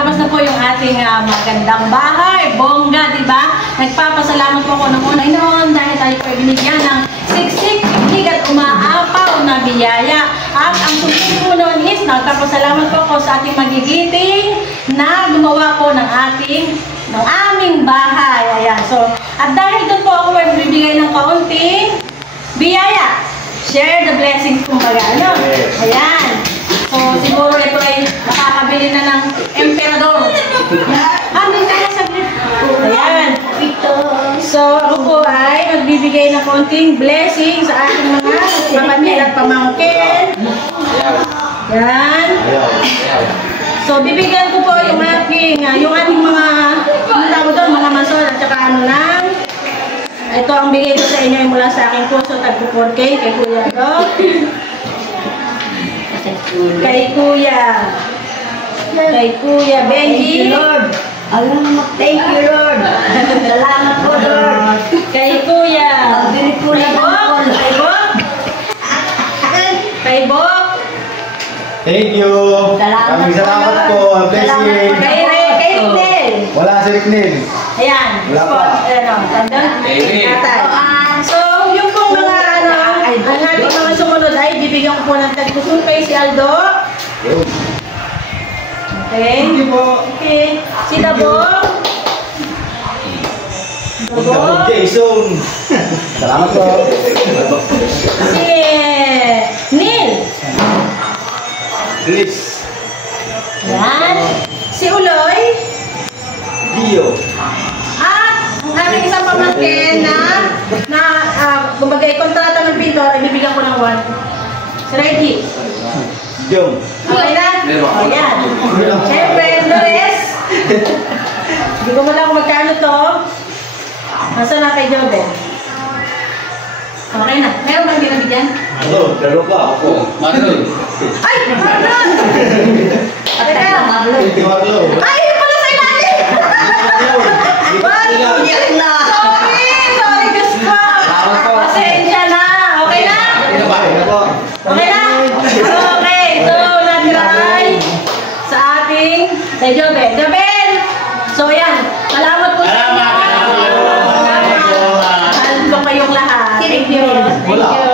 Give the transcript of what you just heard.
lumalabas na po yung ating magandang bahay. Bongga, di ba? Nagpapasalamat po ako ng unay-noon dahil tayo po binigyan ng siksik, higig at umaapaw na biyaya. At ang susunod po noon is nagpapasalamat po ako sa ating magigiting na gumawa po ng aming bahay. Ayan. So, at dahil doon po ako magbibigay ng kaunting biyaya. Share the blessings kumbaga. Ano? Ayan. So, siguro ito ay nakakabili na ng emperador. Amin tayo saglit. Ayan. So, ako po ay magbibigay ng konting blessing sa aking mga kapatid at pamangkin. Ayan. So, bibigyan ko po yung ating mga mga masol at saka ano lang. Ito ang bigay ko sa inyo ay mula sa aking puso, tagpo 4K kay Kuya Dok. Kay Kuya Benji. Thank you, Lord. Salamat po, Lord. Kay Kuya. Kay Bok. Thank you. Maraming salamat po. Bless you. Kay Ricknel. Wala si Ricknel. Ayan. Wala pa. So, yung pong mga ang ating mga sumunod ay bibigyan ko po ng tagpusun kay si Aldo. Okay. Thank you po. Okay. Si Dabong. Jason. Salamat po. Si Neil. Chris. Yan. Si Uloy. Dio. At ang aming isang pamangkin na kumbaga kontrata ng pintor, ay bibigyan ko ng 1. Si Reggie. Jom. Okay na? O yan. Siyempre, Lores. Hindi ko mala kung magkano to. Nasaan na kay Jobe? Okay na. Meron bang binabigyan? Ano? Dalo ka ako. Marlon. Ay! Marlon! Thank you, Marlo. Ay! Hindi pala sa ilalim! Sorry, Diyos ko! Pasensya na! Okay na? Okay na? Okay, so natira ay sa ating kay Jobel. Jobel! So yan, salamat po sa inyo. Salamat po kayong lahat. Thank you. Thank you.